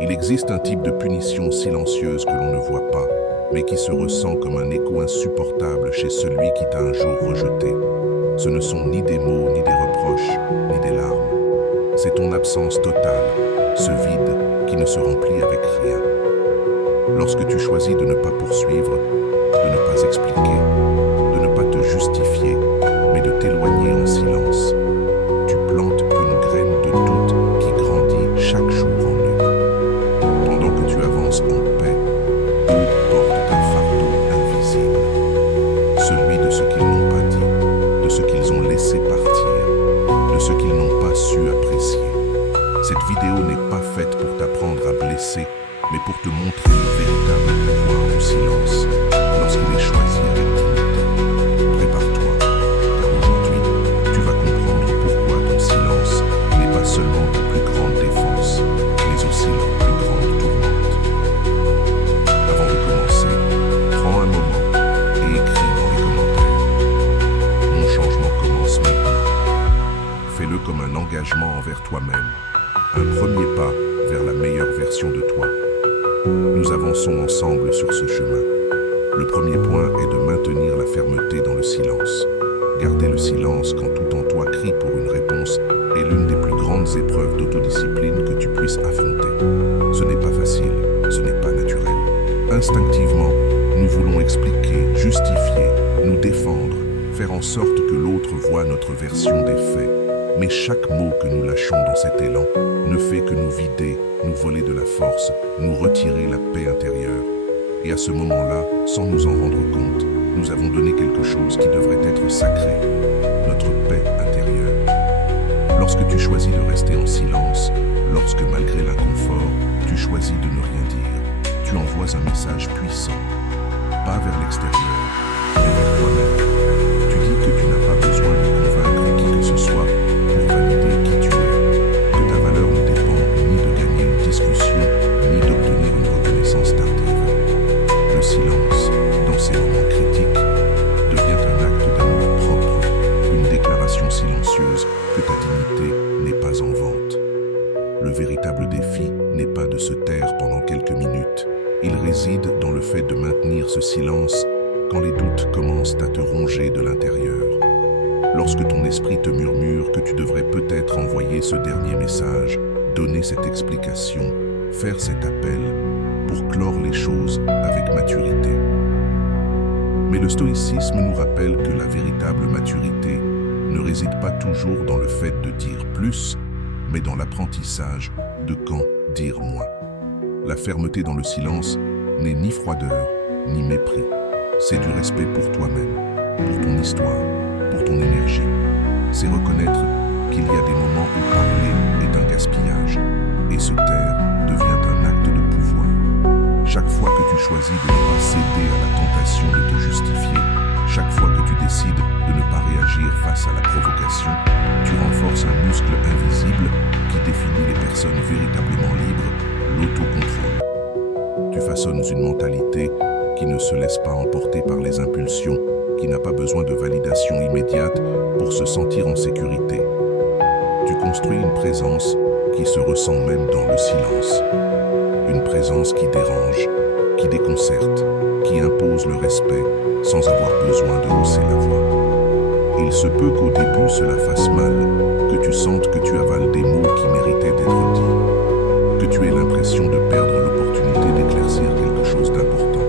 Il existe un type de punition silencieuse que l'on ne voit pas, mais qui se ressent comme un écho insupportable chez celui qui t'a un jour rejeté. Ce ne sont ni des mots, ni des reproches, ni des larmes. C'est ton absence totale, ce vide qui ne se remplit avec rien. Lorsque tu choisis de ne pas poursuivre, de ne pas expliquer, de ne pas te justifier, mais de t'éloigner en silence, tu plantes une graine de doute qui grandit chaque jour en eux. Pendant que tu avances en paix, eux portent un fardeau invisible, celui de ce qu'ils n'ont pas dit, de ce qu'ils ont laissé partir, de ce qu'ils n'ont pas su apprécier. Cette vidéo n'est pas faite pour t'apprendre à blesser, mais pour te montrer le véritable pouvoir du silence, lorsqu'il est choisi avec dignité. Prépare-toi, car aujourd'hui, tu vas comprendre pourquoi ton silence n'est pas seulement ta plus grande défense, mais aussi leur plus grande tourmente. Avant de commencer, prends un moment et écris dans les commentaires. Mon changement commence maintenant. Fais-le comme un engagement envers toi-même, un premier pas vers la meilleure version de toi. Nous avançons ensemble sur ce chemin. Le premier point est de maintenir la fermeté dans le silence. Garder le silence quand tout en toi crie pour une réponse est l'une des plus grandes épreuves d'autodiscipline que tu puisses affronter. Ce n'est pas facile, ce n'est pas naturel. Instinctivement, nous voulons expliquer, justifier, nous défendre, faire en sorte que l'autre voie notre version des faits. Mais chaque mot que nous lâchons dans cet élan ne fait que nous vider, nous voler de la force, nous retirer la paix intérieure. Et à ce moment-là, sans nous en rendre compte, nous avons donné quelque chose qui devrait être sacré, notre paix intérieure. Lorsque tu choisis de rester en silence, lorsque malgré l'inconfort, tu choisis de ne rien dire, tu envoies un message puissant, pas vers l'extérieur, mais vers toi-même. Tu dis que tu n'as pas besoin de convaincre qui que ce soit pour valider qui tu es, que ta valeur ne dépend ni de gagner une discussion, ni d'obtenir une reconnaissance tardive. Le silence, dans ces moments critiques, devient un acte d'amour propre, une déclaration silencieuse que ta dignité n'est pas en vente. Le véritable défi n'est pas de se taire pendant quelques minutes. Il réside dans le fait de maintenir ce silence quand les doutes commencent à te ronger de l'intérieur. Lorsque ton esprit te murmure que tu devrais peut-être envoyer ce dernier message, donner cette explication, faire cet appel pour clore les choses avec maturité. Mais le stoïcisme nous rappelle que la véritable maturité ne réside pas toujours dans le fait de dire plus, mais dans l'apprentissage de quand dire moins. La fermeté dans le silence n'est ni froideur, ni mépris. C'est du respect pour toi-même, pour ton histoire, pour ton énergie. C'est reconnaître qu'il y a des moments où parler est un gaspillage et se taire devient un acte de pouvoir. Chaque fois que tu choisis de ne pas céder à la tentation de te justifier, chaque fois que tu décides de ne pas réagir face à la provocation, tu renforces un muscle invisible qui définit les personnes véritablement libres, l'autocontrôle. Tu façonnes une mentalité qui ne se laisse pas emporter par les impulsions, qui n'a pas besoin de validation immédiate pour se sentir en sécurité. Tu construis une présence qui se ressent même dans le silence. Une présence qui dérange, qui déconcerte, qui impose le respect sans avoir besoin de hausser la voix. Il se peut qu'au début cela fasse mal, que tu sentes que tu avales des mots qui méritaient d'être dits, que tu aies l'impression de perdre l'opportunité d'éclaircir quelque chose d'important.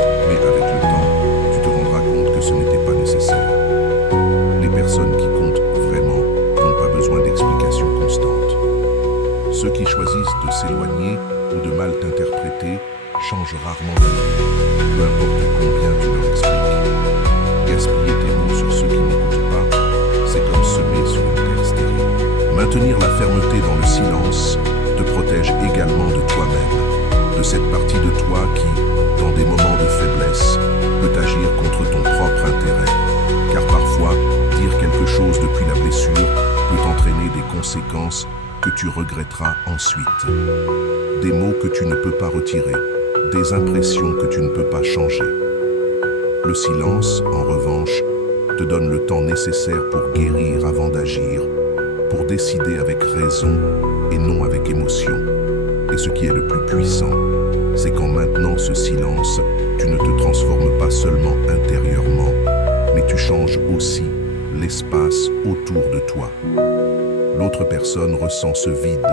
Mais avec le temps, tu te rendras compte que ce n'était pas nécessaire. Les personnes qui comptent vraiment n'ont pas besoin d'explications constantes. Ceux qui choisissent de s'éloigner ou de mal t'interpréter changent rarement d'avis, peu importe combien tu leur expliques. Gaspiller tes mots sur ceux qui n'écoutent pas, c'est comme semer sur une terre stérile. Maintenir la fermeté dans le silence te protège également de toi-même, de cette partie de toi qui, dans des moments de faiblesse, peut agir contre ton propre intérêt. Car parfois, dire quelque chose depuis la blessure peut entraîner des conséquences que tu regretteras ensuite. Des mots que tu ne peux pas retirer, des impressions que tu ne peux pas changer. Le silence, en revanche, te donne le temps nécessaire pour guérir avant d'agir, pour décider avec raison et non avec émotion. Et ce qui est le plus puissant, c'est qu'en maintenant ce silence, tu ne te transformes pas seulement intérieurement, mais tu changes aussi l'espace autour de toi. L'autre personne ressent ce vide,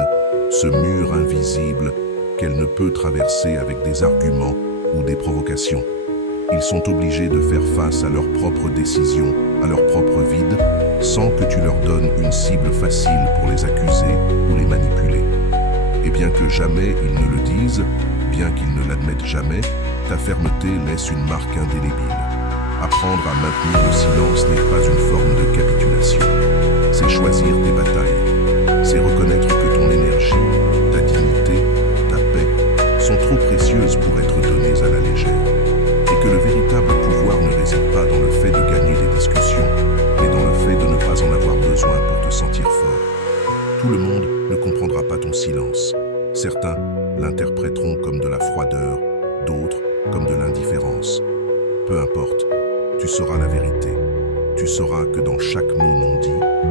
ce mur invisible qu'elle ne peut traverser avec des arguments ou des provocations. Ils sont obligés de faire face à leurs propres décisions, à leur propre vide, sans que tu leur donnes une cible facile pour les accuser ou les manipuler. Et bien que jamais ils ne le disent, bien qu'ils ne l'admettent jamais, ta fermeté laisse une marque indélébile. Apprendre à maintenir le silence n'est pas une forme de capitulation. C'est choisir tes batailles. C'est reconnaître que ton énergie, ta dignité, ta paix sont trop précieuses pour être données à la légère. Et que le véritable pouvoir ne réside pas dans le fait de gagner des discussions, mais dans le fait de ne pas en avoir besoin pour te sentir fort. Tout le monde ne comprendra pas ton silence. Certains l'interpréteront comme de la froideur, d'autres comme de l'indifférence. Peu importe, tu sauras la vérité. Tu sauras que dans chaque mot non dit,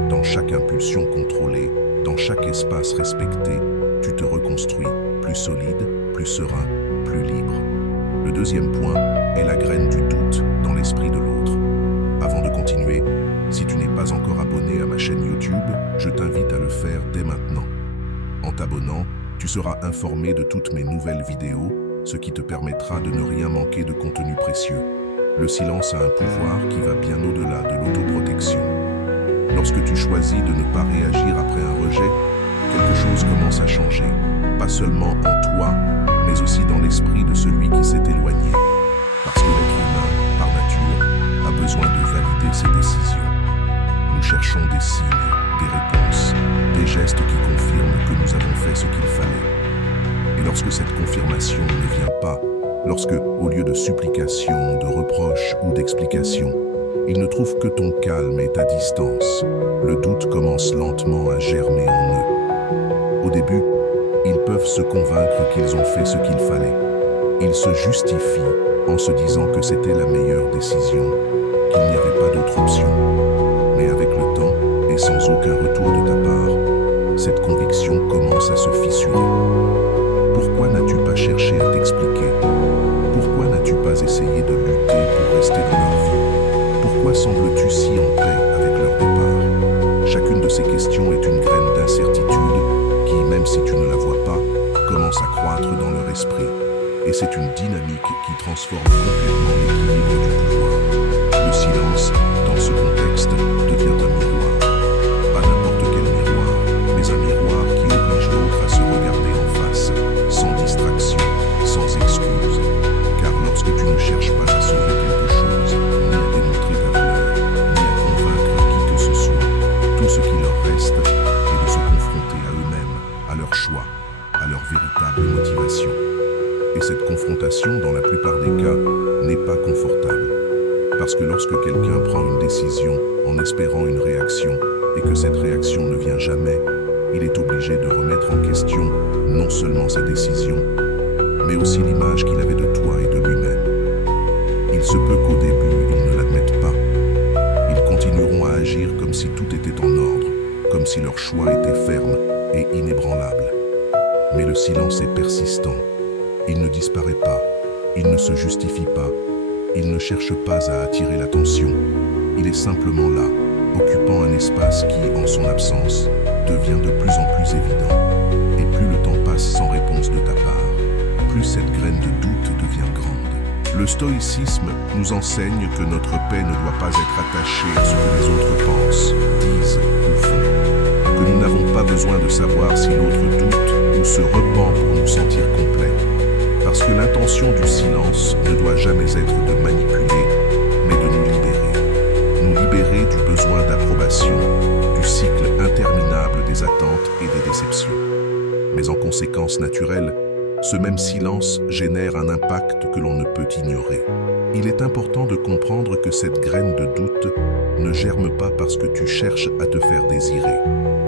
dans chaque impulsion contrôlée, dans chaque espace respecté, tu te reconstruis plus solide, plus serein, plus libre. Le deuxième point est la graine du doute dans l'esprit de l'autre. Avant de continuer, si tu n'es pas encore abonné à ma chaîne YouTube, je t'invite à le faire dès maintenant. En t'abonnant, tu seras informé de toutes mes nouvelles vidéos, ce qui te permettra de ne rien manquer de contenu précieux. Le silence a un pouvoir qui va bien au-delà de l'autoprotection. Lorsque tu choisis de ne pas réagir après un rejet, quelque chose commence à changer, pas seulement en toi, mais aussi dans l'esprit de celui qui s'est éloigné. Parce que l'être humain, par nature, a besoin de valider ses décisions. Nous cherchons des signes, des réponses, des gestes qui confirment que nous avons fait ce qu'il fallait. Et lorsque cette confirmation ne vient pas, lorsque, au lieu de supplications, de reproches ou d'explications, ils ne trouvent que ton calme et ta distance, le doute commence lentement à germer en eux. Au début, ils peuvent se convaincre qu'ils ont fait ce qu'il fallait. Ils se justifient en se disant que c'était la meilleure décision, qu'il n'y avait pas d'autre option. Mais avec le temps, et sans aucun retour de ta part, cette conviction commence à se fissurer. Pourquoi n'as-tu pas cherché à t'expliquer? Pourquoi n'as-tu pas essayé de lutter pour rester dans leur vie? Pourquoi sembles-tu si en paix avec leur départ? Chacune de ces questions est une graine d'incertitude qui, même si tu ne la vois pas, commence à croître dans leur esprit. Et c'est une dynamique qui transforme complètement l'équilibre du pouvoir. Le silence, dans ce contexte, devient un miroir. Pas n'importe quel miroir, mais un miroir qui oblige l'autre à se regarder en face, sans distraction, sans excuse. Car lorsque tu ne cherches pas à sauver quelque chose, ni à démontrer ta valeur, ni à convaincre qui que ce soit, tout ce qui leur reste est de se confronter à eux-mêmes, à leur choix, à leur véritable motivation. Et cette confrontation, dans la plupart des cas, n'est pas confortable. Parce que lorsque quelqu'un prend une décision en espérant une réaction et que cette réaction ne vient jamais, il est obligé de remettre en question non seulement sa décision, mais aussi l'image qu'il avait de toi et de lui-même. Il se peut qu'au début, ils ne l'admettent pas. Ils continueront à agir comme si tout était en ordre, comme si leur choix était ferme et inébranlable. Mais le silence est persistant. Il ne disparaît pas, il ne se justifie pas, il ne cherche pas à attirer l'attention. Il est simplement là, occupant un espace qui, en son absence, devient de plus en plus évident. Et plus le temps passe sans réponse de ta part, plus cette graine de doute devient grande. Le stoïcisme nous enseigne que notre paix ne doit pas être attachée à ce que les autres pensent, disent ou font. Que nous n'avons pas besoin de savoir si l'autre doute ou se repent pour nous sentir complets. Parce que l'intention du silence ne doit jamais être de manipuler, mais de nous libérer. Nous libérer du besoin d'approbation, du cycle interminable des attentes et des déceptions. Mais en conséquence naturelle, ce même silence génère un impact que l'on ne peut ignorer. Il est important de comprendre que cette graine de doute ne germe pas parce que tu cherches à te faire désirer.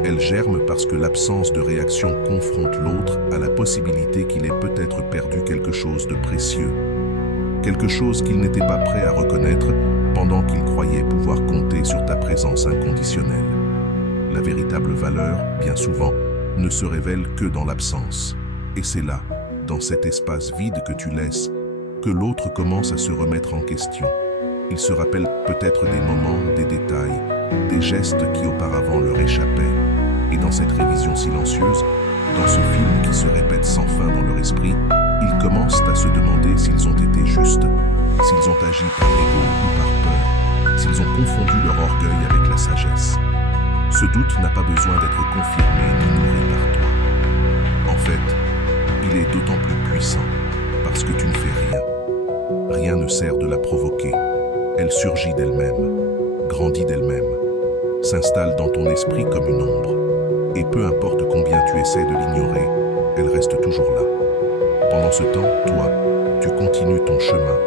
Elle germe parce que l'absence de réaction confronte l'autre à la possibilité qu'il ait peut-être perdu quelque chose de précieux. Quelque chose qu'il n'était pas prêt à reconnaître pendant qu'il croyait pouvoir compter sur ta présence inconditionnelle. La véritable valeur, bien souvent, ne se révèle que dans l'absence. Et c'est là, dans cet espace vide que tu laisses, que l'autre commence à se remettre en question. Il se rappelle peut-être des moments, des détails, des gestes qui auparavant leur échappaient. Et dans cette révision silencieuse, dans ce film qui se répète sans fin dans leur esprit, ils commencent à se demander s'ils ont été justes, s'ils ont agi par ego ou par peur, s'ils ont confondu leur orgueil avec la sagesse. Ce doute n'a pas besoin d'être confirmé ni nourri par toi. En fait, il est d'autant plus puissant parce que tu ne fais rien. Rien ne sert de la provoquer. Elle surgit d'elle-même, grandit d'elle-même, s'installe dans ton esprit comme une ombre. Et peu importe combien tu essaies de l'ignorer, elle reste toujours là. Pendant ce temps, toi, tu continues ton chemin.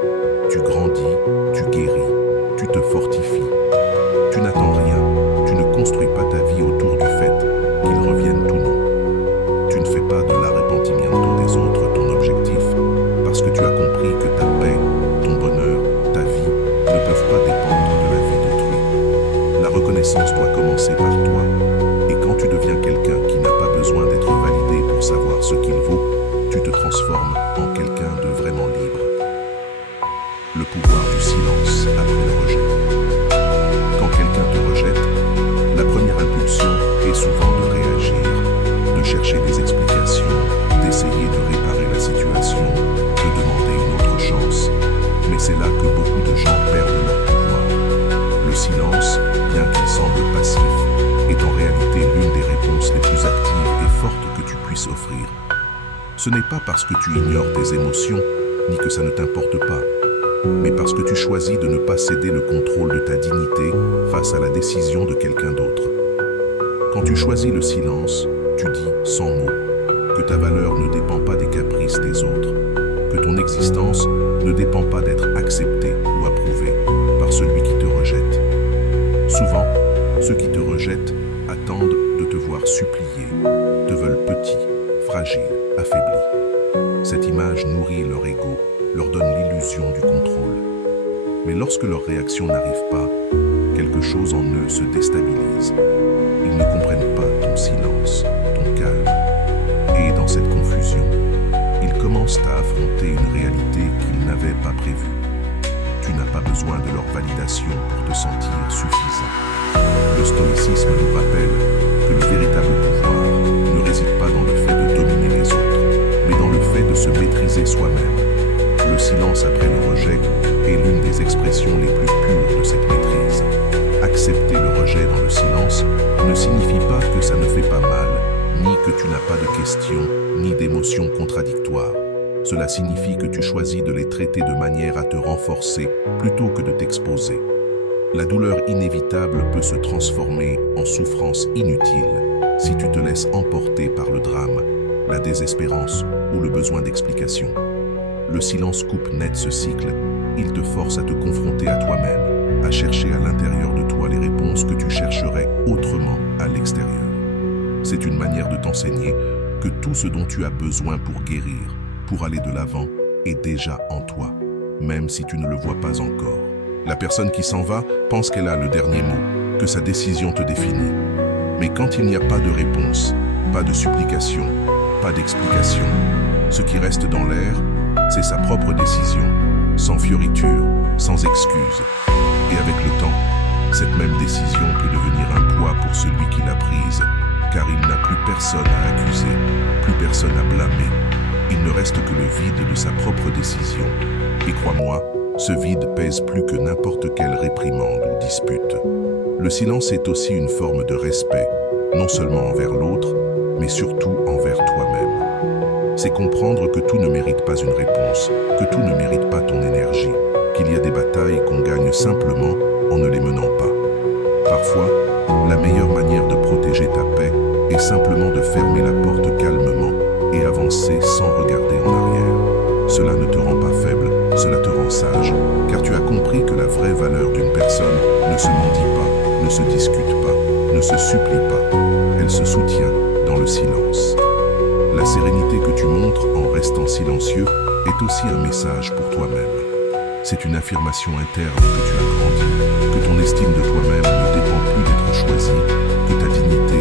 Tu grandis, tu guéris, tu te fortifies. Tu n'attends rien, tu ne construis pas ta vie autour du fait qu'ils reviennent ou non. Tu ne fais pas de l'arrepentimiento des autres ton objectif, parce que tu as compris que ta paix, ton bonheur, ta vie ne peuvent pas dépendre de la vie d'autrui. La reconnaissance doit commencer par toi, et quand tu deviens quelqu'un qui n'a pas besoin d'être validé pour savoir ce qu'il vaut, tu te transformes en quelqu'un de vraiment libre. Le pouvoir du silence après le rejet. Quand quelqu'un te rejette, la première impulsion est souvent de réagir, de chercher des explications, d'essayer de réparer la situation, de demander une autre chance. Mais c'est là que beaucoup de gens perdent leur pouvoir. Le silence, bien qu'il semble passif, est en réalité l'une des réponses les plus actives et fortes que tu puisses offrir. Ce n'est pas parce que tu ignores tes émotions, ni que ça ne t'importe pas, mais parce que tu choisis de ne pas céder le contrôle de ta dignité face à la décision de quelqu'un d'autre. Quand tu choisis le silence, tu dis, sans mots, que ta valeur ne dépend pas des caprices des autres, que ton existence ne dépend pas d'être acceptée ou approuvée par celui qui te rejette. Souvent, ceux qui te rejettent attendent de te voir supplier, te veulent petit, fragile, affaibli. Cette image nourrit leur ego, leur donne l'illusion du contrôle. Mais lorsque leur réaction n'arrive pas, quelque chose en eux se déstabilise. Ils ne comprennent pas ton silence, ton calme. Et dans cette confusion, ils commencent à affronter une réalité qu'ils n'avaient pas prévue. Tu n'as pas besoin de leur validation pour te sentir suffisant. Le stoïcisme nous rappelle que le véritable pouvoir ne réside pas dans le fait de dominer les autres, mais dans le fait de se maîtriser soi-même. Le silence après le rejet est l'une des expressions les plus pures de cette maîtrise. Accepter le rejet dans le silence ne signifie pas que ça ne fait pas mal, ni que tu n'as pas de questions, ni d'émotions contradictoires. Cela signifie que tu choisis de les traiter de manière à te renforcer plutôt que de t'exposer. La douleur inévitable peut se transformer en souffrance inutile si tu te laisses emporter par le drame, la désespérance ou le besoin d'explication. Le silence coupe net ce cycle, il te force à te confronter à toi-même, à chercher à l'intérieur de toi les réponses que tu chercherais autrement à l'extérieur. C'est une manière de t'enseigner que tout ce dont tu as besoin pour guérir, pour aller de l'avant, est déjà en toi, même si tu ne le vois pas encore. La personne qui s'en va pense qu'elle a le dernier mot, que sa décision te définit. Mais quand il n'y a pas de réponse, pas de supplication, pas d'explication, ce qui reste dans l'air, c'est sa propre décision, sans fioriture, sans excuse. Et avec le temps, cette même décision peut devenir un poids pour celui qui l'a prise, car il n'a plus personne à accuser, plus personne à blâmer. Il ne reste que le vide de sa propre décision. Et crois-moi, ce vide pèse plus que n'importe quelle réprimande ou dispute. Le silence est aussi une forme de respect, non seulement envers l'autre, mais surtout envers toi-même. C'est comprendre que tout ne mérite pas une réponse, que tout ne mérite pas ton énergie, qu'il y a des batailles qu'on gagne simplement en ne les menant pas. Parfois, la meilleure manière de protéger ta paix est simplement de fermer la porte calmement et avancer sans regarder en arrière. Cela ne te rend pas faible, cela te rend sage, car tu as compris que la vraie valeur d'une personne ne se mendie pas, ne se discute pas, ne se supplie pas. Elle se soutient dans le silence. La sérénité que tu montres en restant silencieux est aussi un message pour toi-même. C'est une affirmation interne que tu as grandi, que ton estime de toi-même ne dépend plus d'être choisie, que ta dignité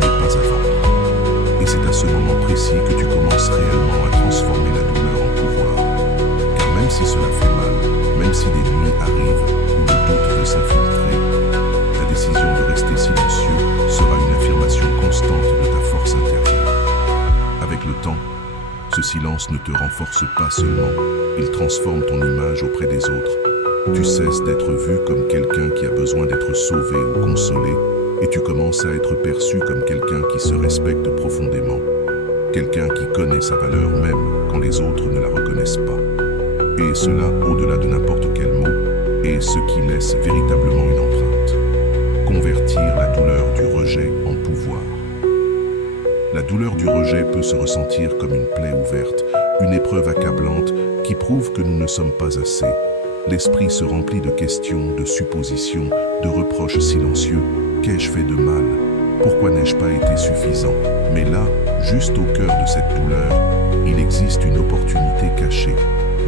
n'est pas à vendre. Et c'est à ce moment précis que tu commences réellement à transformer la douleur en pouvoir. Car même si cela fait mal, même si des nuits arrivent où le doute veut s'infiltrer, ta décision de rester silencieux sera une affirmation constante de ta force intérieure. Avec le temps, ce silence ne te renforce pas seulement, il transforme ton image auprès des autres. Tu cesses d'être vu comme quelqu'un qui a besoin d'être sauvé ou consolé, et tu commences à être perçu comme quelqu'un qui se respecte profondément, quelqu'un qui connaît sa valeur même quand les autres ne la reconnaissent pas. Et cela, au-delà de n'importe quel mot, est ce qui laisse véritablement une empreinte. Convertir la douleur du rejet en pouvoir. La douleur du rejet peut se ressentir comme une plaie ouverte, une épreuve accablante qui prouve que nous ne sommes pas assez. L'esprit se remplit de questions, de suppositions, de reproches silencieux. Qu'ai-je fait de mal? Pourquoi n'ai-je pas été suffisant? Mais là, juste au cœur de cette douleur, il existe une opportunité cachée.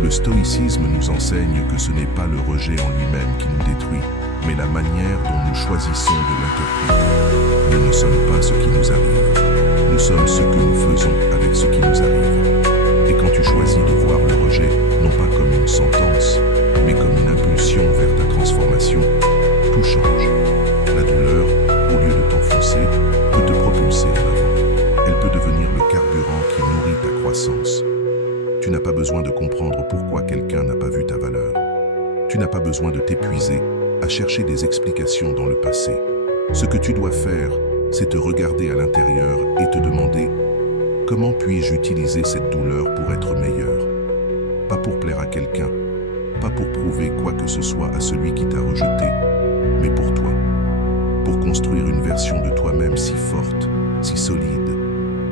Le stoïcisme nous enseigne que ce n'est pas le rejet en lui-même qui nous détruit, mais la manière dont nous choisissons de l'interpréter. Nous ne sommes pas ce qui nous arrive. Nous sommes ce que nous faisons avec ce qui nous arrive. Et quand tu choisis de voir le rejet, non pas comme une sentence, mais comme une impulsion vers ta transformation, tout change. La douleur, au lieu de t'enfoncer, peut te propulser en avant. Elle peut devenir le carburant qui nourrit ta croissance. Tu n'as pas besoin de comprendre pourquoi quelqu'un n'a pas vu ta valeur. Tu n'as pas besoin de t'épuiser à chercher des explications dans le passé. Ce que tu dois faire, c'est te regarder à l'intérieur et te demander « Comment puis-je utiliser cette douleur pour être meilleur ?» Pas pour plaire à quelqu'un, pas pour prouver quoi que ce soit à celui qui t'a rejeté, mais pour toi. Pour construire une version de toi-même si forte, si solide,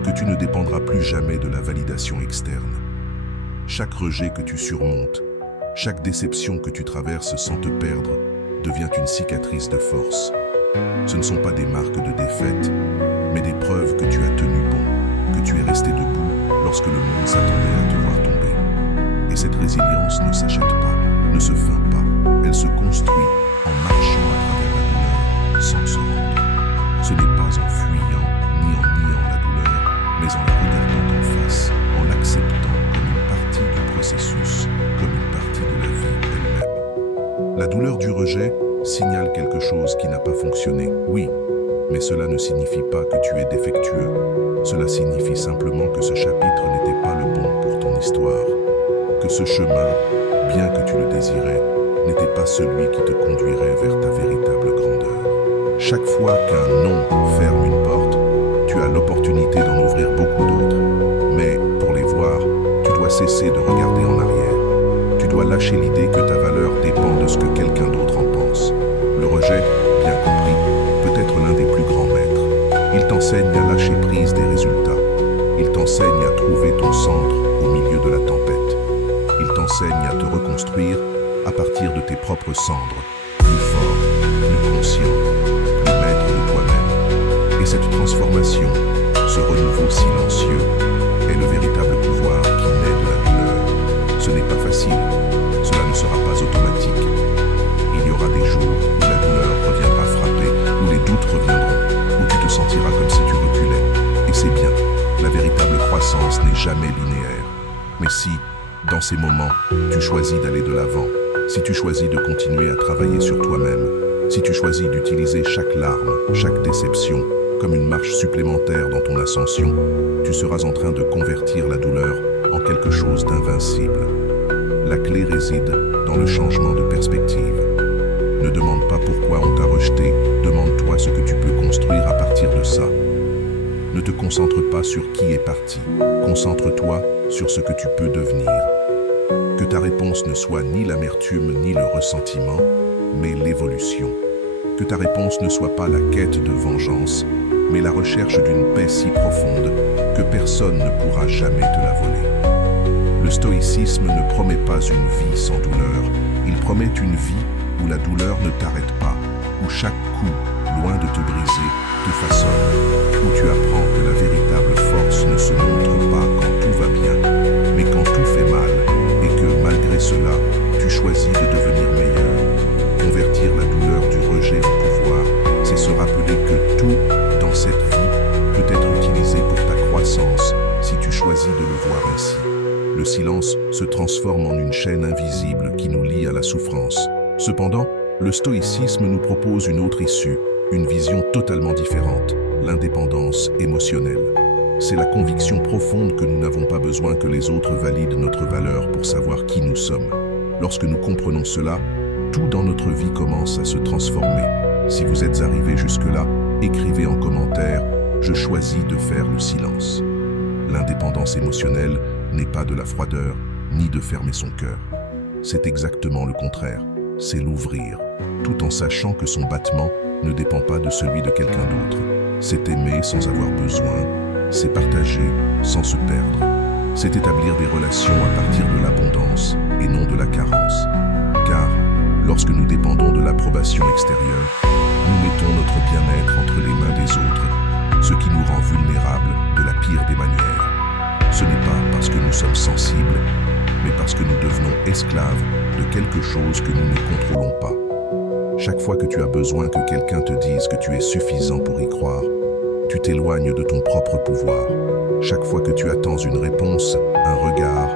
que tu ne dépendras plus jamais de la validation externe. Chaque rejet que tu surmontes, chaque déception que tu traverses sans te perdre, devient une cicatrice de force. Ce ne sont pas des marques de défaite, mais des preuves que tu as tenu bon, que tu es resté debout lorsque le monde s'attendait à te voir tomber. Et cette résilience ne s'achète pas, ne se feint pas, elle se construit en marchant à travers la douleur, sans se rendre. Ce n'est pas en fuyant, ni en niant la douleur, mais en la regardant en face, en l'acceptant comme une partie du processus, comme une partie de la vie elle-même. La douleur du rejet signale quelque chose qui n'a pas fonctionné, oui, mais cela ne signifie pas que tu es défectueux. Cela signifie simplement que ce chapitre n'était pas le bon pour ton histoire, que ce chemin, bien que tu le désirais, n'était pas celui qui te conduirait vers ta véritable grandeur. Chaque fois qu'un non ferme une porte, tu as l'opportunité d'en ouvrir beaucoup d'autres. Mais pour les voir, tu dois cesser de regarder en arrière. Tu dois lâcher l'idée que ta valeur dépend de ce que quelqu'un d'autre en pense. Le rejet, bien compris, peut être l'un des plus grands maîtres. Il t'enseigne à lâcher prise des résultats. Il t'enseigne à trouver ton centre au milieu de la tempête. Il t'enseigne à te reconstruire à partir de tes propres cendres, plus fort, plus conscient, plus maître de toi-même. Et cette transformation, ce renouveau silencieux, est le véritable pouvoir qui naît de la douleur. Ce n'est pas facile, cela ne sera pas automatique. Il y aura des jours où la douleur reviendra frapper, où les doutes reviendront, où tu te sentiras comme si tu reculais. Et c'est bien, la véritable croissance n'est jamais linéaire. Mais si, dans ces moments, tu choisis d'aller de l'avant, si tu choisis de continuer à travailler sur toi-même, si tu choisis d'utiliser chaque larme, chaque déception, comme une marche supplémentaire dans ton ascension, tu seras en train de convertir la douleur en quelque chose d'invincible. La clé réside dans le changement de perspective. Ne demande pas pourquoi on t'a rejeté, demande-toi ce que tu peux construire à partir de ça. Ne te concentre pas sur qui est parti, concentre-toi sur ce que tu peux devenir. Que ta réponse ne soit ni l'amertume ni le ressentiment, mais l'évolution. Que ta réponse ne soit pas la quête de vengeance, mais la recherche d'une paix si profonde que personne ne pourra jamais te la voler. Le stoïcisme ne promet pas une vie sans douleur, il promet une vie où la douleur ne t'arrête pas, où chaque coup, loin de te briser, te façonne, où tu apprends que la véritable force ne se montre pas quand tout va bien, mais quand tout fait mal, et que malgré cela, tu choisis de devenir meilleur. Convertir la douleur du rejet en pouvoir, c'est se rappeler que tout dans cette vie peut être utilisé pour ta croissance, Le silence se transforme en une chaîne invisible qui nous lie à la souffrance. Cependant, le stoïcisme nous propose une autre issue, une vision totalement différente, l'indépendance émotionnelle. C'est la conviction profonde que nous n'avons pas besoin que les autres valident notre valeur pour savoir qui nous sommes. Lorsque nous comprenons cela, tout dans notre vie commence à se transformer. Si vous êtes arrivé jusque-là, écrivez en commentaire « Je choisis de faire le silence ». L'indépendance émotionnelle n'est pas de la froideur, ni de fermer son cœur. C'est exactement le contraire, c'est l'ouvrir, tout en sachant que son battement ne dépend pas de celui de quelqu'un d'autre. C'est aimer sans avoir besoin, c'est partager sans se perdre. C'est établir des relations à partir de l'abondance et non de la carence. Car, lorsque nous dépendons de l'approbation extérieure, nous mettons notre bien-être entre les mains des autres, ce qui nous rend vulnérables de la pire des manières. Ce n'est pas parce que nous sommes sensibles, mais parce que nous devenons esclaves de quelque chose que nous ne contrôlons pas. Chaque fois que tu as besoin que quelqu'un te dise que tu es suffisant pour y croire, tu t'éloignes de ton propre pouvoir. Chaque fois que tu attends une réponse, un regard,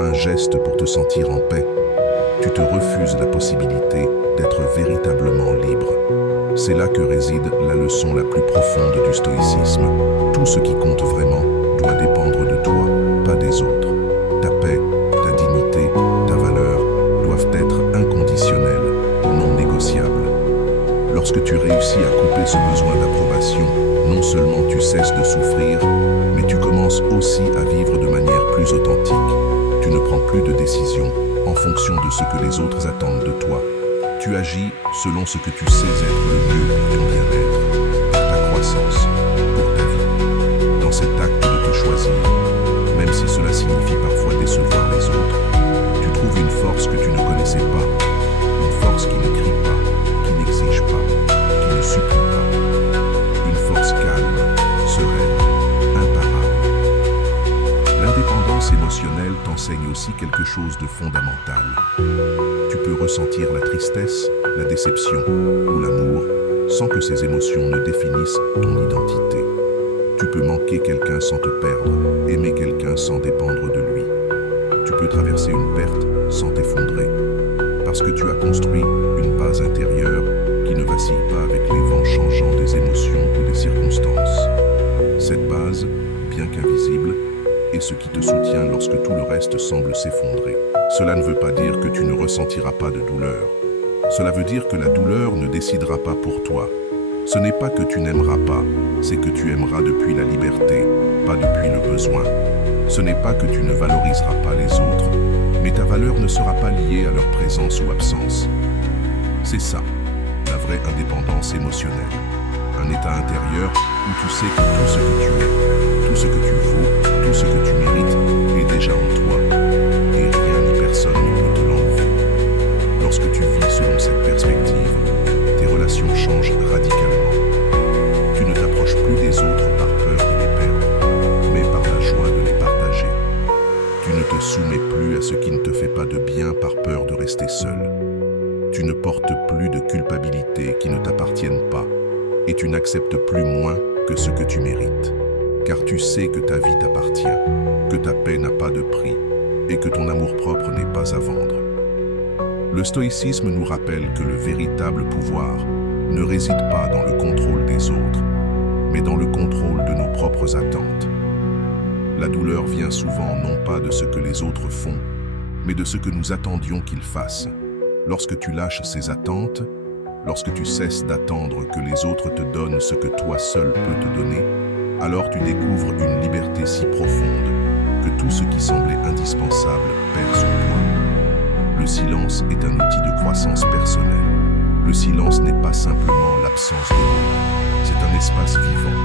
un geste pour te sentir en paix, tu te refuses la possibilité d'être véritablement libre. C'est là que réside la leçon la plus profonde du stoïcisme. Tout ce qui compte vraiment doit dépendre de toi, pas des autres. Ta paix, ta dignité, ta valeur doivent être inconditionnelles, non négociables. Lorsque tu réussis à couper ce besoin d'approbation, non seulement tu cesses de souffrir, mais tu commences aussi à vivre de manière plus authentique. Tu ne prends plus de décisions en fonction de ce que les autres attendent de toi. Tu agis selon ce que tu sais être le mieux pour ton bien-être, pour ta croissance, pour ta vie. Dans cet acte de te choisir, même si cela signifie parfois décevoir les autres, tu trouves une force que tu ne connaissais pas, une force qui ne crie pas, qui n'exige pas, qui ne supplie pas, une force calme, sereine, imparable. L'indépendance émotionnelle t'enseigne aussi quelque chose de fondamental. Tu peux ressentir la tristesse, la déception ou l'amour sans que ces émotions ne définissent ton identité. Tu peux manquer quelqu'un sans te perdre, aimer quelqu'un sans dépendre de lui. Tu peux traverser une perte sans t'effondrer, parce que tu as construit une base intérieure qui ne vacille pas avec les vents changeants des émotions ou des circonstances. Cette base, bien qu'invisible, est ce qui te soutient lorsque tout le reste semble s'effondrer. Cela ne veut pas dire que tu ne ressentiras pas de douleur. Cela veut dire que la douleur ne décidera pas pour toi. Ce n'est pas que tu n'aimeras pas, c'est que tu aimeras depuis la liberté, pas depuis le besoin. Ce n'est pas que tu ne valoriseras pas les autres, mais ta valeur ne sera pas liée à leur présence ou absence. C'est ça, la vraie indépendance émotionnelle. Un état intérieur où tu sais que tout ce que tu es, tout ce que tu vaux, tout ce que tu mérites est déjà en toi. Et rien ni personne ne peut te l'enlever. Lorsque tu vis selon cette perspective, tes relations changent radicalement. Tu ne t'approches plus des autres par peur de les perdre, mais par la joie de les partager. Tu ne te soumets plus à ce qui ne te fait pas de bien par peur de rester seul. Tu ne portes plus de culpabilité qui ne t'appartienne pas, et tu n'acceptes plus moins que ce que tu mérites. Car tu sais que ta vie t'appartient, que ta paix n'a pas de prix, et que ton amour-propre n'est pas à vendre. Le stoïcisme nous rappelle que le véritable pouvoir ne réside pas dans le contrôle des autres, mais dans le contrôle de nos propres attentes. La douleur vient souvent non pas de ce que les autres font, mais de ce que nous attendions qu'ils fassent. Lorsque tu lâches ces attentes, lorsque tu cesses d'attendre que les autres te donnent ce que toi seul peux te donner, alors tu découvres une liberté si profonde que tout ce qui semblait indispensable perd son poids. Le silence est un outil de croissance personnelle. Le silence n'est pas simplement l'absence de mots. C'est un espace vivant,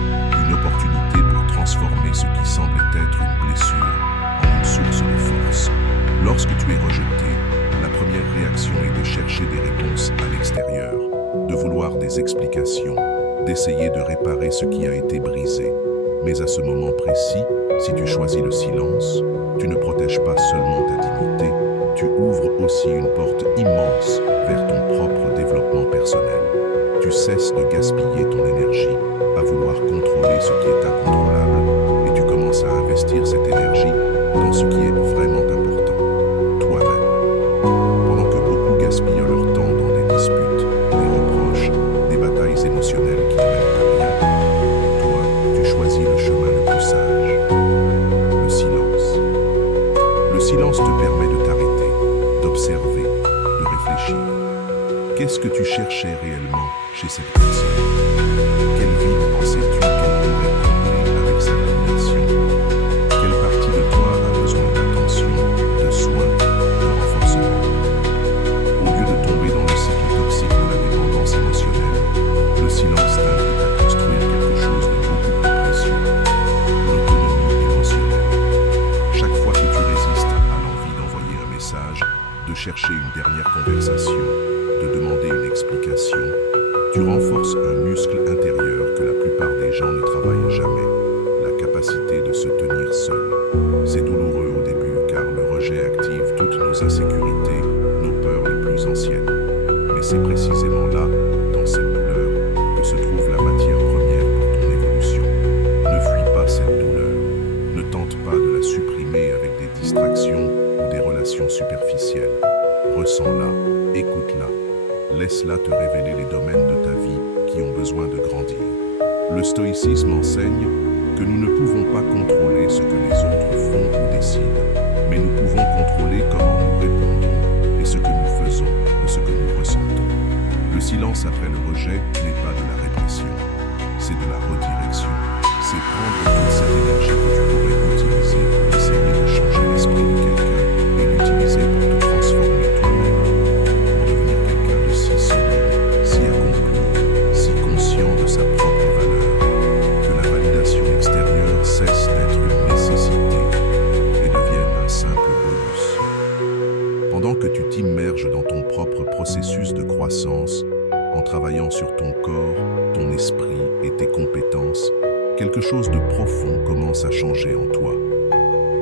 une opportunité pour transformer ce qui semblait être une blessure en une source de force. Lorsque tu es rejeté, la première réaction est de chercher des réponses à l'extérieur, de vouloir des explications, d'essayer de réparer ce qui a été brisé. Mais à ce moment précis, si tu choisis le silence, tu ne protèges pas seulement ta dignité, tu ouvres aussi une porte immense vers ton propre développement personnel. Tu cesses de gaspiller ton énergie à vouloir contrôler ce qui est incontrôlable et tu commences à investir cette énergie dans ce qui est vraiment important, toi-même. Pendant que beaucoup gaspillent leur temps dans des disputes, des reproches, des batailles émotionnelles qui ne mènent à rien, toi, tu choisis le chemin le plus sage, le silence. Le silence te permet de t'arrêter, d'observer, de réfléchir. Qu'est-ce que tu cherchais réellement chez cette personne? Quel vide pensais-tu qu'elle pourrait combler avec sa validation? Quelle partie de toi a besoin d'attention, de soins, de renforcement? Au lieu de tomber dans le cycle toxique de la dépendance émotionnelle, le silence t'invite à construire quelque chose de beaucoup plus précieux, l'autonomie émotionnelle. Chaque fois que tu résistes à l'envie d'envoyer un message, de chercher une dernière conversation, de demander une explication, tu renforces un muscle intérieur que la plupart des gens ne travaillent jamais, la capacité de se tenir seul. C'est douloureux au début car le rejet active toutes nos insécurités, nos peurs les plus anciennes. Mais c'est précisément là, dans cette douleur, que se trouve la matière première pour ton évolution. Ne fuis pas cette douleur. Ne tente pas de la supprimer avec des distractions ou des relations superficielles. Ressens-la, écoute-la. Laisse-la te révéler les domaines de ta vie qui ont besoin de grandir. Le stoïcisme enseigne que nous ne pouvons pas contrôler ce que les autres font ou décident, mais nous pouvons contrôler comment nous répondons et ce que nous faisons de ce que nous ressentons. Le silence après le rejet n'est pas de la répression, c'est de la redirection. C'est prendre toute cette énergie que tu pourrais utiliser pour essayer de changer l'esprit de quelqu'un et l'utiliser pour te transformer toi-même, pour devenir quelqu'un de si solide, si accompli, si conscient de sa propre valeur, que la validation extérieure cesse d'être une nécessité et devienne un simple bonus. Pendant que tu t'immerges dans ton propre processus de croissance, en travaillant sur ton corps, ton esprit et tes compétences, quelque chose de profond commence à changer en toi.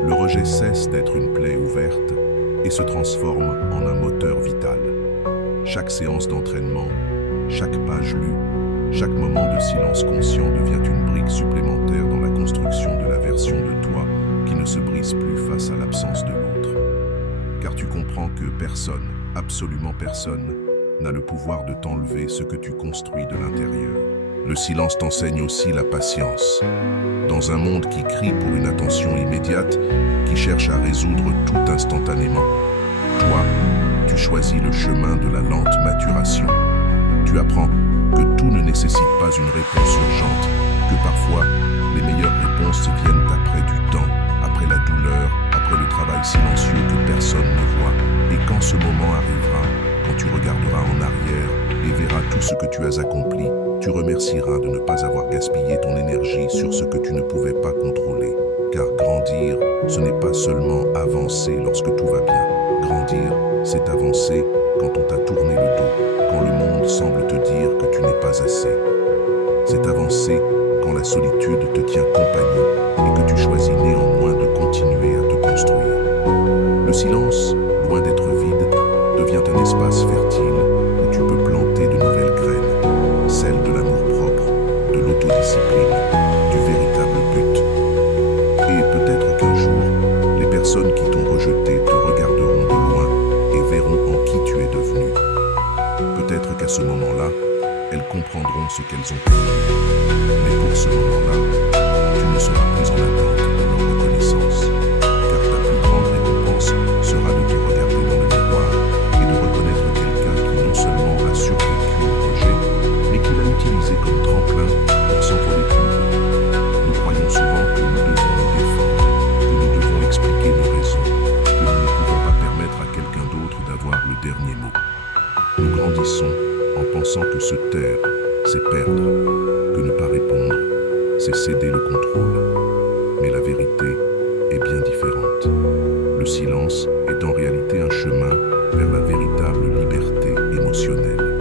Le rejet cesse d'être une plaie ouverte et se transforme en un moteur vital. Chaque séance d'entraînement, chaque page lue, chaque moment de silence conscient devient une brique supplémentaire dans la construction de la version de toi qui ne se brise plus face à l'absence de l'autre. Car tu comprends que personne, absolument personne, n'a le pouvoir de t'enlever ce que tu construis de l'intérieur. Le silence t'enseigne aussi la patience. Dans un monde qui crie pour une attention immédiate, qui cherche à résoudre tout instantanément, toi, tu choisis le chemin de la lente maturation. Tu apprends que tout ne nécessite pas une réponse urgente, que parfois, les meilleures réponses viennent après du temps, après la douleur, après le travail silencieux que personne ne voit. Et quand ce moment arrivera, quand tu regarderas en arrière et verras tout ce que tu as accompli, tu remercieras de ne pas avoir gaspillé ton énergie sur ce que tu ne pouvais pas contrôler. Car grandir, ce n'est pas seulement avancer lorsque tout va bien. Grandir, c'est avancer quand on t'a tourné le dos, quand le monde semble te dire que tu n'es pas assez. C'est avancer quand la solitude te tient compagnie et que tu choisis néanmoins de continuer à te construire. Le silence, loin d'être vide, devient un espace fertile où tu peux planter de nouvelles graines, celles de l'amour-propre, de l'autodiscipline, du véritable but. Et peut-être qu'un jour, les personnes qui t'ont rejeté te regarderont de loin et verront en qui tu es devenu. Peut-être qu'à ce moment-là, elles comprendront ce qu'elles ont perdu. Mais pour ce moment-là, tu ne seras plus en attente de leur reconnaissance, car ta plus grande récompense sera de te regarder dans le miroir et de reconnaître quelqu'un qui non seulement a survécu au rejet, mais qui l'a utilisé comme tremplin pour s'envoler plus haut. Nous croyons souvent que nous devons nous défendre, que nous devons expliquer nos raisons, que nous ne pouvons pas permettre à quelqu'un d'autre d'avoir le dernier mot. Nous grandissons en pensant que se taire, c'est perdre, que ne pas répondre, c'est céder le contrôle. Mais la vérité est bien différente. Le silence est en réalité un chemin vers la véritable liberté émotionnelle.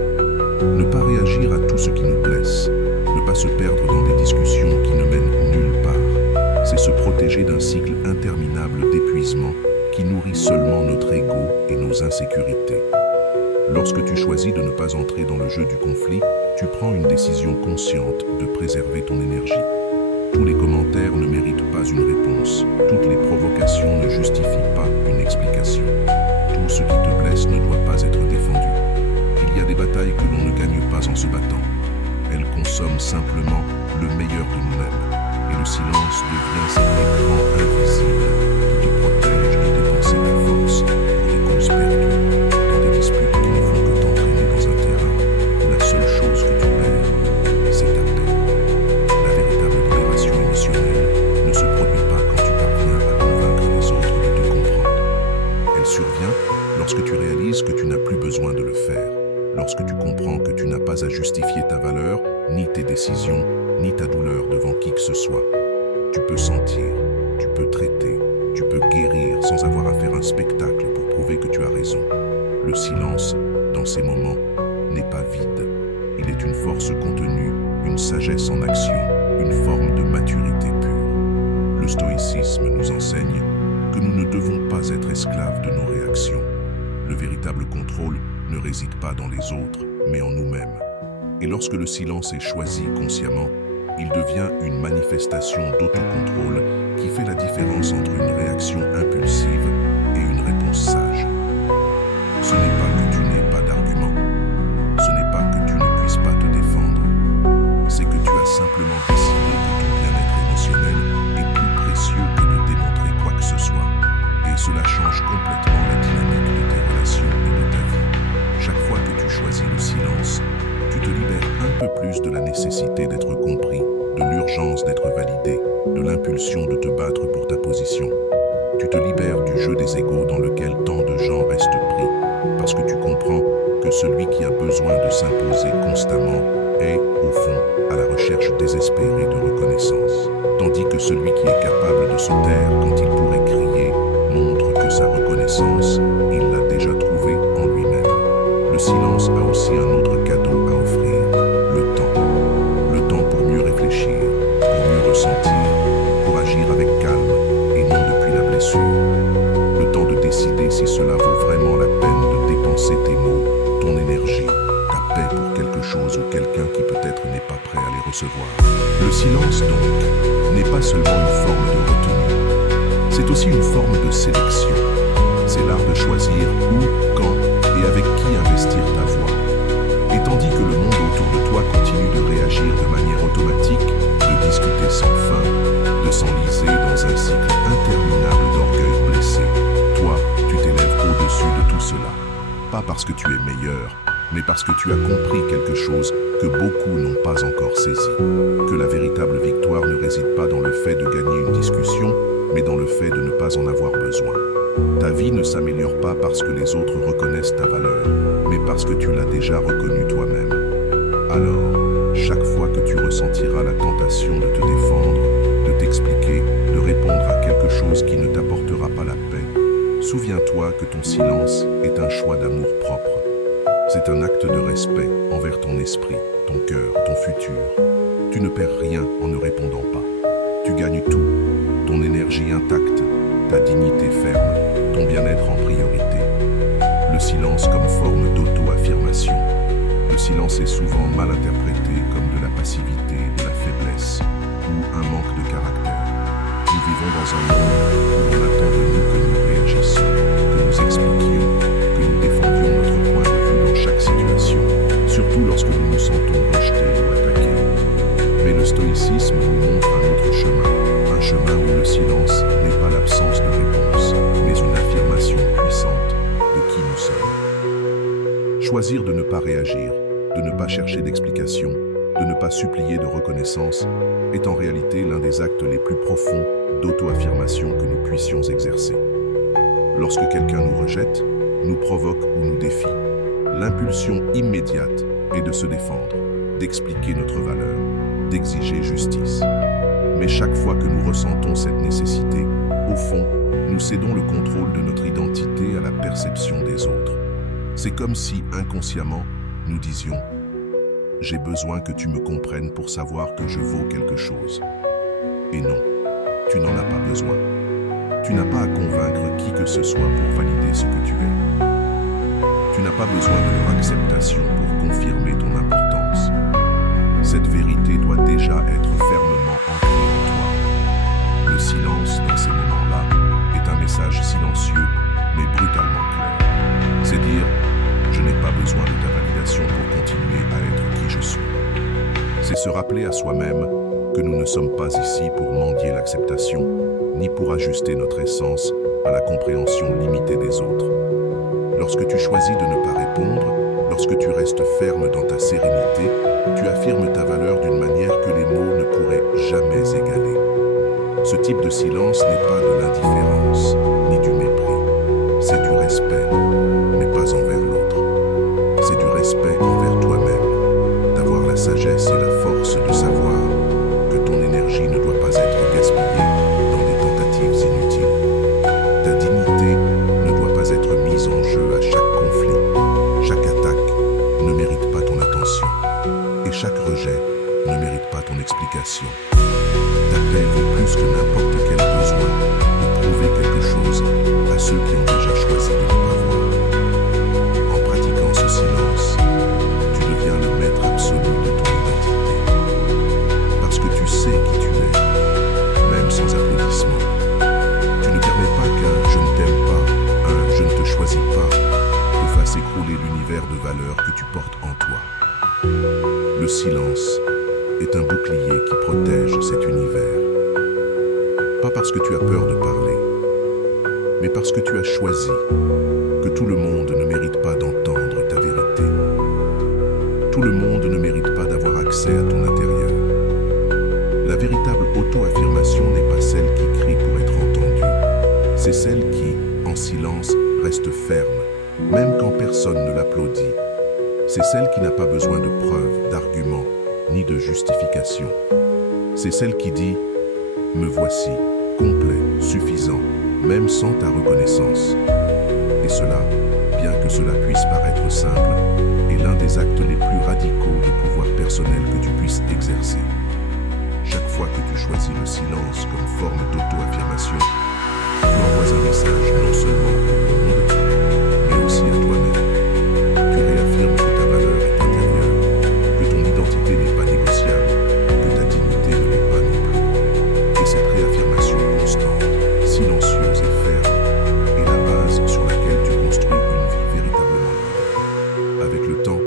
Ne pas réagir à tout ce qui nous blesse, ne pas se perdre dans des discussions qui ne mènent nulle part, c'est se protéger d'un cycle interminable d'épuisement qui nourrit seulement notre ego et nos insécurités. Lorsque tu choisis de ne pas entrer dans le jeu du conflit, tu prends une décision consciente de préserver ton énergie. Tous les commentaires ne méritent pas une réponse. Toutes les provocations ne justifient pas une explication. Tout ce qui te blesse ne doit pas être défendu. Il y a des batailles que l'on ne gagne pas en se battant. Elles consomment simplement le meilleur de nous-mêmes. Et le silence devient cet écran invisible qui te protège de dépenser ta force pour des causes perdues, dans des disputes qui ne font que t'entraîner dans un terrain où la seule chose que tu perds, c'est ta tête. La véritable libération émotionnelle ne se produit pas quand tu parviens à convaincre les autres de te comprendre. Elle survient lorsque tu réalises que tu n'as plus besoin de le faire. Lorsque tu comprends que tu n'as pas à justifier ta valeur, ni tes décisions, ni ta douleur devant qui que ce soit. Tu peux sentir, tu peux traiter, tu peux guérir sans avoir à faire un spectacle pour prouver que tu as raison. Le silence, dans ces moments, n'est pas vide. Il est une force contenue, une sagesse en action, une forme de maturité pure. Le stoïcisme nous enseigne que nous ne devons pas être esclaves de nos réactions. Le véritable contrôle ne réside pas dans les autres, mais en nous-mêmes. Et lorsque le silence est choisi consciemment, il devient une manifestation d'autocontrôle qui fait la différence entre une réaction impulsive et une réponse sage. Ce n'est pas que tu n'aies pas d'argument, ce n'est pas que tu ne puisses pas te défendre, c'est que tu as simplement décidé que ton bien-être émotionnel est plus précieux que de démontrer quoi que ce soit. Et cela change complètement la dynamique de tes relations et de ta vie. Chaque fois que tu choisis le silence, tu te libères un peu plus de la nécessité d'être compris, de l'urgence d'être validé, de l'impulsion de te battre pour ta position. Tu te libères du jeu des égos dans lequel tant de gens restent pris, parce que tu comprends que celui qui a besoin de s'imposer constamment est, au fond, à la recherche désespérée de reconnaissance. Tandis que celui qui est capable de se taire quand il pourrait crier montre que sa reconnaissance, il l'a déjà trouvée en lui-même. Le silence a aussi un autre cadeau à offrir, le temps. Le temps pour mieux réfléchir, pour mieux ressentir, pour agir avec calme et non depuis la blessure. Le temps de décider si cela vaut vraiment la peine de dépenser tes mots, ton énergie, ta paix pour quelque chose ou quelqu'un qui peut-être n'est pas prêt à les recevoir. Le silence, donc, n'est pas seulement une forme de retenue, c'est aussi une forme de sélection. C'est l'art de choisir où, quand et avec qui investir ta voix. Et tandis que le monde autour de toi continue de réagir de manière automatique, de discuter sans fin, de s'enliser dans un cycle interminable d'orgueil blessé, toi, tu t'élèves au-dessus de tout cela. Pas parce que tu es meilleur, mais parce que tu as compris quelque chose que beaucoup n'ont pas encore saisi. Que la véritable victoire ne réside pas dans le fait de gagner une discussion, mais dans le fait de ne pas en avoir besoin. Ta vie ne s'améliore pas parce que les autres reconnaissent ta valeur, mais parce que tu l'as déjà reconnue toi-même. Alors, chaque fois que tu ressentiras la tentation de te défendre, de t'expliquer, de répondre à quelque chose qui ne t'apportera pas la paix, souviens-toi que ton silence est un choix d'amour propre. C'est un acte de respect envers ton esprit, ton cœur, ton futur. Tu ne perds rien en ne répondant pas. Tu gagnes tout, ton énergie intacte, ta dignité ferme, ton bien-être en priorité. Le silence comme forme d'auto-affirmation. Le silence est souvent mal interprété comme de la passivité, de la faiblesse ou un manque de caractère. Nous vivons dans un monde où on attend de nous que nous réagissions, que nous expliquions, que nous défendions notre point de vue dans chaque situation, surtout lorsque nous nous sentons rejetés ou attaqués. Mais le stoïcisme nous montre un autre chemin, un chemin où le silence n'est pas l'absence de réponse, mais une affirmation puissante de qui nous sommes. Choisir de ne pas réagir, de ne pas chercher d'explication, de ne pas supplier de reconnaissance, est en réalité l'un des actes les plus profonds d'auto-affirmation que nous puissions exercer. Lorsque quelqu'un nous rejette, nous provoque ou nous défie, l'impulsion immédiate est de se défendre, d'expliquer notre valeur, d'exiger justice. Mais chaque fois que nous ressentons cette nécessité, au fond, nous cédons le contrôle de notre identité à la perception des autres. C'est comme si, inconsciemment, nous disions « J'ai besoin que tu me comprennes pour savoir que je vaux quelque chose. » Et non, tu n'en as pas besoin. Tu n'as pas à convaincre qui que ce soit pour valider ce que tu es. Tu n'as pas besoin de leur acceptation pour confirmer ton importance. Cette vérité doit déjà être fermement ancrée en toi. silence, dans ces moments-là, est un message silencieux, mais brutalement clair. C'est dire, je n'ai pas besoin de ta validation pour continuer à être qui je suis. C'est se rappeler à soi-même que nous ne sommes pas ici pour mendier l'acceptation, ni pour ajuster notre essence à la compréhension limitée des autres. Lorsque tu choisis de ne pas répondre, lorsque tu restes ferme dans ta sérénité, tu affirmes ta valeur d'une manière que les mots ne pourraient jamais égaler. Ce type de silence n'est pas de l'indifférence, ni du mépris. C'est du respect, mais pas envers l'autre. C'est du respect envers toi-même, d'avoir la sagesse et la force de savoir que ton énergie ne doit pas être gaspillée dans des tentatives inutiles. Ta dignité ne doit pas être mise en jeu à chaque conflit. Chaque attaque ne mérite pas ton attention. Et chaque rejet ne mérite pas ton explication. Ta paix vaut plus que n'importe quel besoin de prouver quelque chose à ceux qui ont déjà choisi de ne pas voir. En pratiquant ce silence, tu deviens le maître absolu de ton identité. Parce que tu sais qui tu es, même sans applaudissements. Tu ne permets pas qu'un « je ne t'aime pas », un « je ne te choisis pas » te fasse écrouler l'univers de valeurs que tu portes en toi. Le silence est un bouclier qui protège cet univers. Pas parce que tu as peur de parler, mais parce que tu as choisi que tout le monde ne mérite pas d'entendre ta vérité. Tout le monde ne mérite pas d'avoir accès à ton intérieur. La véritable auto-affirmation n'est pas celle qui crie pour être entendue. C'est celle qui, en silence, reste ferme, même quand personne ne l'applaudit. C'est celle qui n'a pas besoin de preuves, d'arguments, ni de justification. C'est celle qui dit « Me voici, complet, suffisant, même sans ta reconnaissance ». Et cela, bien que cela puisse paraître simple, est l'un des actes les plus radicaux de pouvoir personnel que tu puisses exercer. Chaque fois que tu choisis le silence comme forme d'auto-affirmation, tu envoies un message non seulement au monde, mais aussi à toi-même. Tu réaffirmes que ta valeur est intérieure, que ton identité n'est pas négociable, que ta dignité ne l'est pas non plus. Et cette réaffirmation constante, silencieuse et ferme, est la base sur laquelle tu construis une vie véritablement libre. Avec le temps,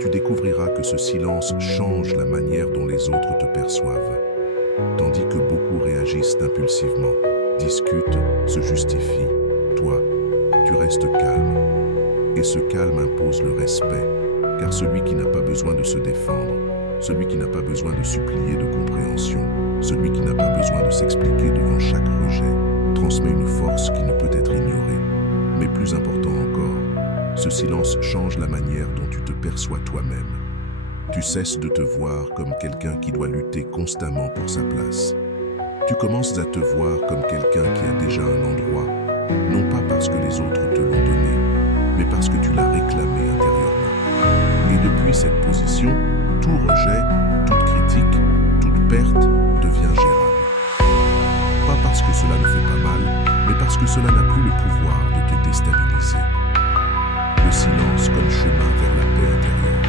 tu découvriras que ce silence change la manière dont les autres te perçoivent. Tandis que beaucoup réagissent impulsivement, discutent, se justifient, toi, tu restes calme. Et ce calme impose le respect, car celui qui n'a pas besoin de se défendre, celui qui n'a pas besoin de supplier de compréhension, celui qui n'a pas besoin de s'expliquer devant chaque rejet, transmet une force qui ne peut être ignorée. Mais plus important encore, ce silence change la manière dont tu te perçois toi-même. Tu cesses de te voir comme quelqu'un qui doit lutter constamment pour sa place. Tu commences à te voir comme quelqu'un qui a déjà un endroit, non pas parce que les autres te l'ont donné, mais parce que tu l'as réclamé intérieurement. Et depuis cette position, tout rejet, toute critique, toute perte devient gérable. Pas parce que cela ne fait pas mal, mais parce que cela n'a plus le pouvoir de te déstabiliser. Le silence comme chemin vers la paix intérieure.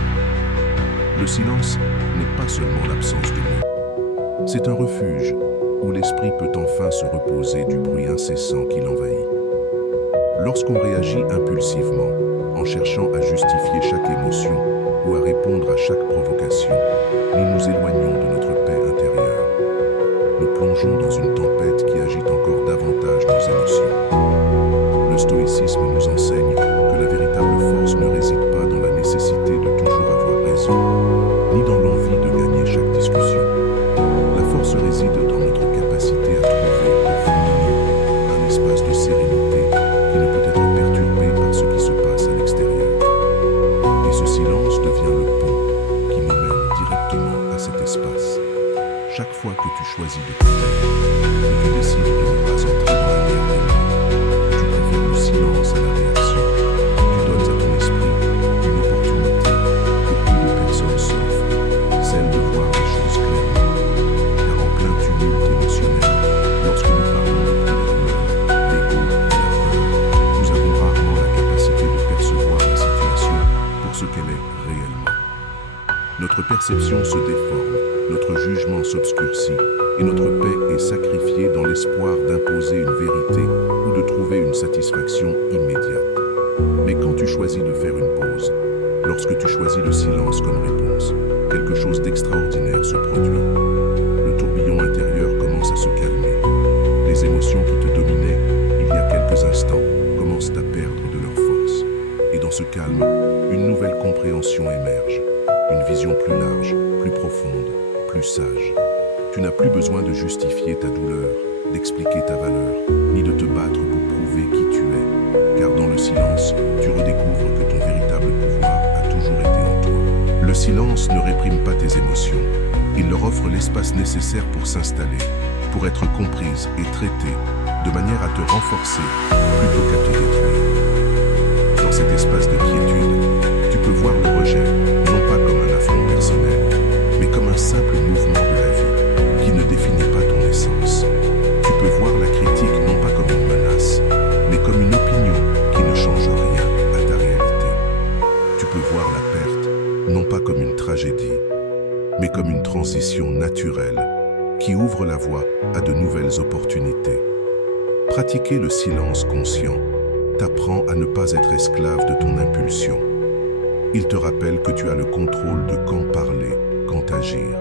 Le silence n'est pas seulement l'absence de mots. C'est un refuge où l'esprit peut enfin se reposer du bruit incessant qui l'envahit. Lorsqu'on réagit impulsivement, en cherchant à justifier chaque émotion ou à répondre à chaque provocation, nous nous éloignons de notre paix intérieure. Nous plongeons dans une tempête qui agite encore davantage nos émotions. Le stoïcisme nous enseigne que la véritable force ne réside pas dans la nécessité de toujours avoir raison, ni dans l'envie de gagner chaque discussion. La force réside dans notre capacité à trouver au fond de nous un espace de sérénité qui ne peut être perturbé par ce qui se passe à l'extérieur. Et ce silence devient le pont qui nous mène directement à cet espace. Chaque fois que tu choisis de te taire, que tu décides de ne pas entrer dans la guerre des mots, tu préfères le silence à la réaction. Tu donnes à ton esprit une opportunité que peu de personnes s'offrent, celle de voir les choses clairement. Car en plein tumulte émotionnel, lorsque nous parlons de peur, d'ego et la peur, nous avons rarement la capacité de percevoir la situation pour ce qu'elle est réellement. Notre perception se déforme notre jugement s'obscurcit et notre paix est sacrifiée dans l'espoir d'imposer une vérité ou de trouver une satisfaction immédiate. Mais quand tu choisis de faire une pause, lorsque tu choisis le silence comme réponse, quelque chose d'extraordinaire se produit. Le tourbillon intérieur commence à se calmer. Les émotions qui te dominaient il y a quelques instants commencent à perdre de leur force. Et dans ce calme, une nouvelle compréhension émerge. Une vision plus large, plus profonde, plus sage. Tu n'as plus besoin de justifier ta douleur, d'expliquer ta valeur, ni de te battre pour prouver qui tu es. Car dans le silence, tu redécouvres que ton véritable pouvoir a toujours été en toi. Le silence ne réprime pas tes émotions. Il leur offre l'espace nécessaire pour s'installer, pour être comprise et traitée, de manière à te renforcer plutôt qu'à te détruire. Dans cet espace de quiétude, tu peux voir le rejet, non pas comme un affront personnel, mais comme un simple mouvement de la vie qui ne définit pas ton essence. Tu peux voir la critique non pas comme une menace, mais comme une opinion qui ne change rien à ta réalité. Tu peux voir la perte non pas comme une tragédie, mais comme une transition naturelle qui ouvre la voie à de nouvelles opportunités. Pratiquer le silence conscient t'apprend à ne pas être esclave de ton impulsion. Il te rappelle que tu as le contrôle de quand parler, quand agir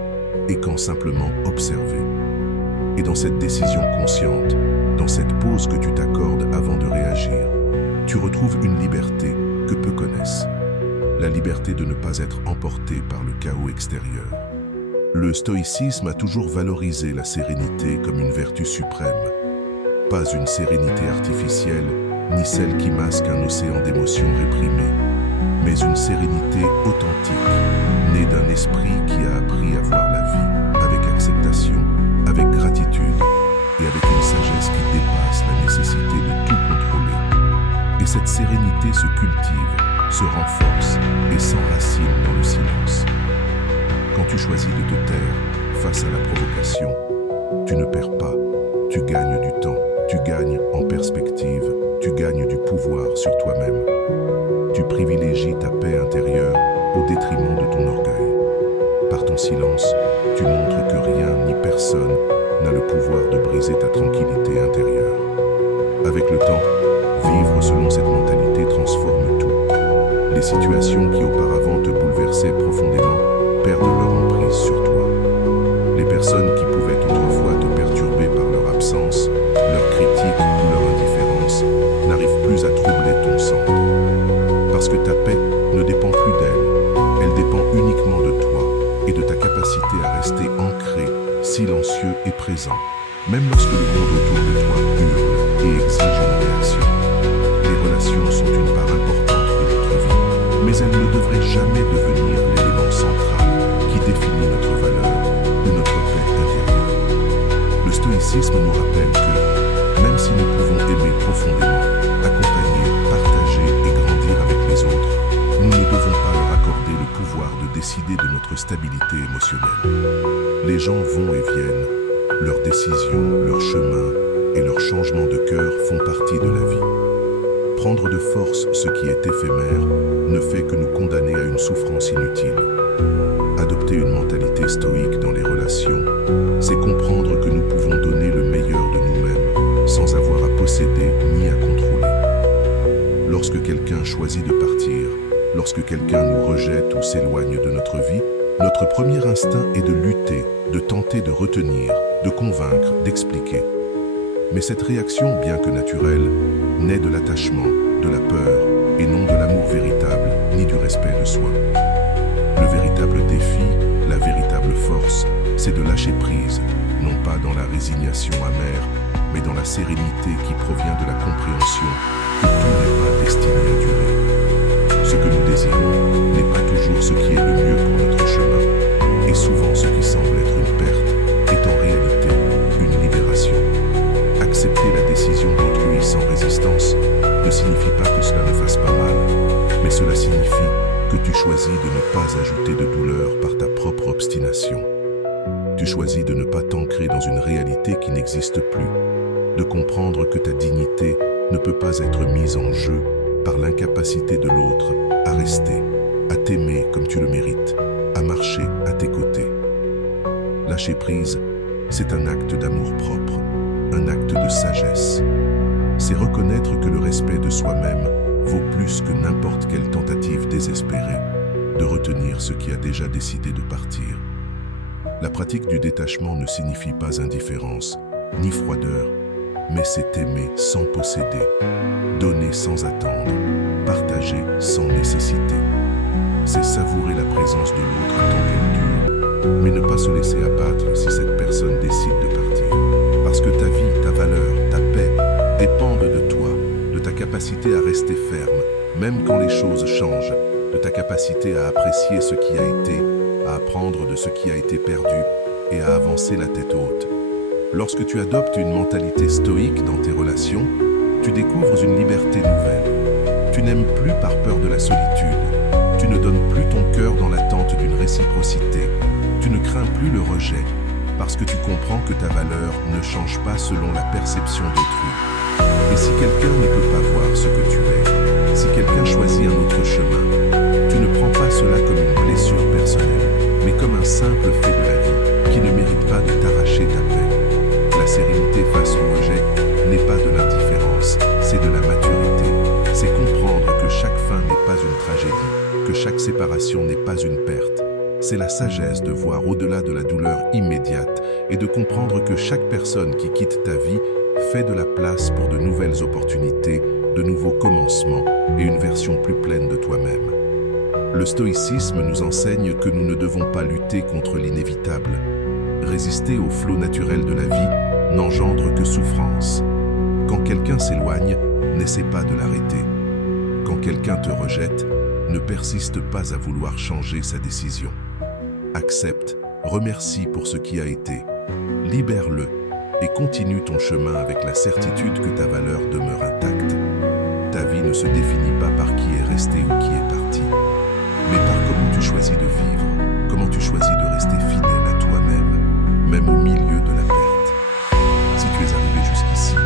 et quand simplement observer. Et dans cette décision consciente, dans cette pause que tu t'accordes avant de réagir, tu retrouves une liberté que peu connaissent. La liberté de ne pas être emporté par le chaos extérieur. Le stoïcisme a toujours valorisé la sérénité comme une vertu suprême. Pas une sérénité artificielle, ni celle qui masque un océan d'émotions réprimées, mais une sérénité authentique, née d'un esprit qui a appris à voir la vie avec acceptation, avec gratitude et avec une sagesse qui dépasse la nécessité de tout contrôler. Et cette sérénité se cultive, se renforce et s'enracine dans le silence. Quand tu choisis de te taire face à la provocation, tu ne perds pas, tu gagnes du temps, tu gagnes en perspective, tu gagnes du pouvoir sur toi-même. Tu privilégies ta paix intérieure au détriment de ton orgueil. Par ton silence, tu montres que rien ni personne n'a le pouvoir de briser ta tranquillité intérieure. Avec le temps, vivre selon cette mentalité transforme tout. Les situations qui auparavant te bouleversaient profondément perdent leur emprise sur toi. Les personnes qui pouvaient autrefois te perturber par leur absence, leur critique ou leur indifférence n'arrivent plus à troubler ton centre. Parce que ta paix ne dépend plus d'elle, elle dépend uniquement de toi et de ta capacité à rester ancré, silencieux et présent, même lorsque le monde autour de toi hurle et exige une réaction. Les relations sont une part importante de notre vie, mais elles ne devraient jamais devenir l'élément central qui définit notre valeur ou notre paix intérieure. Le stoïcisme nous rappelle que, même si nous pouvons aimer profondément, accompagner, partager et grandir avec les autres, nous ne devons pas leur accorder le pouvoir de décider de notre stabilité émotionnelle. Les gens vont et viennent, leurs décisions, leurs chemins et leurs changements de cœur font partie de la vie. Prendre de force ce qui est éphémère ne fait que nous condamner à une souffrance inutile. Adopter une mentalité stoïque dans les relations, c'est comprendre que nous pouvons donner le meilleur de nous-mêmes sans avoir à posséder ni à contrôler. Lorsque quelqu'un choisit de partir, lorsque quelqu'un nous rejette ou s'éloigne de notre vie, notre premier instinct est de lutter, de tenter de retenir, de convaincre, d'expliquer. Mais cette réaction, bien que naturelle, naît de l'attachement, de la peur, et non de l'amour véritable, ni du respect de soi. Le véritable défi, la véritable force, c'est de lâcher prise, non pas dans la résignation amère, mais dans la sérénité qui provient de la compréhension que tout n'est pas destiné à durer. Ce que nous désirons n'est pas toujours ce qui est le mieux pour notre chemin, et souvent ce qui semble être une perte est en réalité une libération. Accepter la décision d'autrui sans résistance ne signifie pas que cela ne fasse pas mal, mais cela signifie que tu choisis de ne pas ajouter de douleur par ta propre obstination. Tu choisis de ne pas t'ancrer dans une réalité qui n'existe plus, de comprendre que ta dignité ne peut pas être mise en jeu par l'incapacité de l'autre à rester, à t'aimer comme tu le mérites, à marcher à tes côtés. Lâcher prise, c'est un acte d'amour-propre, un acte de sagesse. C'est reconnaître que le respect de soi-même vaut plus que n'importe quelle tentative désespérée de retenir ce qui a déjà décidé de partir. La pratique du détachement ne signifie pas indifférence, ni froideur, mais c'est aimer sans posséder, donner sans attendre, partager sans nécessité. C'est savourer la présence de l'autre tant qu'elle dure, mais ne pas se laisser abattre si cette personne décide de partir. Parce que ta vie, ta valeur, ta paix dépendent de toi, de ta capacité à rester ferme, même quand les choses changent, de ta capacité à apprécier ce qui a été, à apprendre de ce qui a été perdu et à avancer la tête haute. Lorsque tu adoptes une mentalité stoïque dans tes relations, tu découvres une liberté nouvelle. Tu n'aimes plus par peur de la solitude. Tu ne donnes plus ton cœur dans l'attente d'une réciprocité. Tu ne crains plus le rejet, parce que tu comprends que ta valeur ne change pas selon la perception d'autrui. Et si quelqu'un ne peut pas voir ce que tu es, si quelqu'un choisit un autre chemin, tu ne prends pas cela comme une blessure personnelle, mais comme un simple fait de la vie qui ne mérite pas de t'arracher ta paix. La sérénité face au rejet n'est pas de l'indifférence, c'est de la maturité. C'est comprendre que chaque fin n'est pas une tragédie, que chaque séparation n'est pas une perte. C'est la sagesse de voir au-delà de la douleur immédiate et de comprendre que chaque personne qui quitte ta vie fait de la place pour de nouvelles opportunités, de nouveaux commencements et une version plus pleine de toi-même. Le stoïcisme nous enseigne que nous ne devons pas lutter contre l'inévitable. Résister au flot naturel de la vie n'engendre que souffrance. Quand quelqu'un s'éloigne, n'essaie pas de l'arrêter. Quand quelqu'un te rejette, ne persiste pas à vouloir changer sa décision. Accepte, remercie pour ce qui a été, libère-le et continue ton chemin avec la certitude que ta valeur demeure intacte. Ta vie ne se définit pas par qui est resté ou qui est parti, mais par comment tu choisis de vivre, comment tu choisis de rester fidèle à toi-même, même au milieu de la perte. Si tu es arrivé jusqu'ici,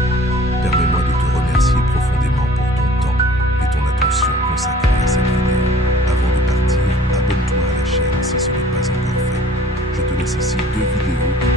permets-moi de te remercier profondément pour ton temps et ton attention consacrée à cette vidéo. Avant de partir, abonne-toi à la chaîne si ce n'est pas encore fait. Je te laisse ici 2 vidéos